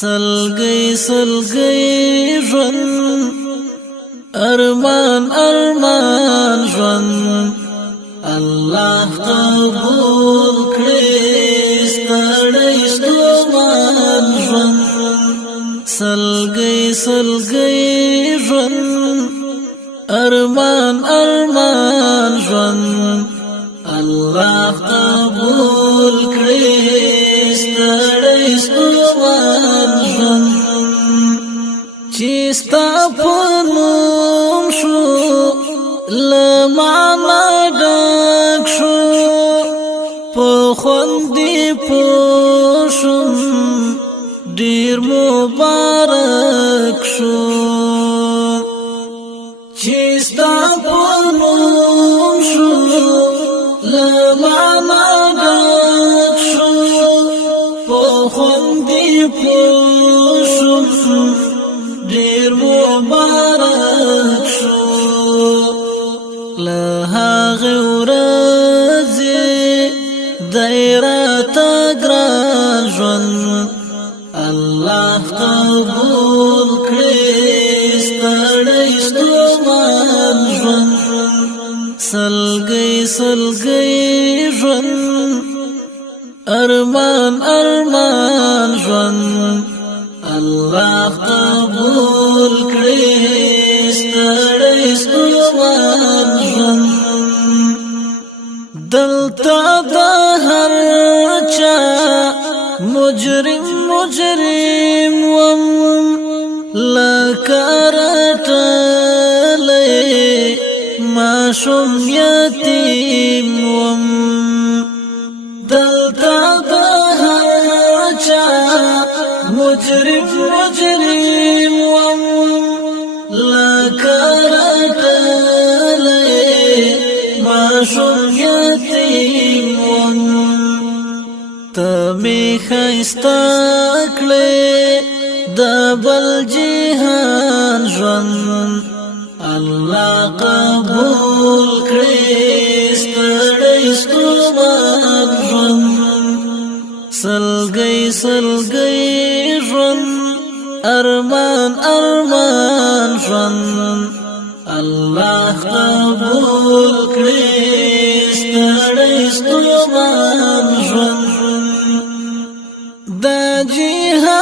سلګي سلګي ژوند ارمان ارمان ژوند الله قبول کړي ستړی ستومان ژوند سلګي سلګي ژوند ارمان ارمان ژوند الله قبول کړي ستړی ستومان ژوند چې ستا په نوم شو لمعنا ډک شو په خوندې پوشم ډېر مبارک شو چې ستا په نوم شو لمعنا ډک شو په خوندې پوشم ډېر مبارک شو له هغې ورځې دی راته ګران ژوند الله قبول کړي ستړی ستومان ژوند سلګي سلګي ژوند ارمان ارمان ژوند الله قبول کړي ستړی ستومان ژوند دلته د هر چا مجرم مجرم وم لکه رټلی ماشوم یتیم وم دلته د هر چا مجرم مجرم وم لکه رټلی ماشوم یتیم وم ته می ښایسته کړې د بل جهان ژوند الله قبول کړي ستړی ستومان ژوند سلګي سلګي ژوند ارمان ارمان ژوند الله قبول کړي ستړی ستومان ژوند دا جهان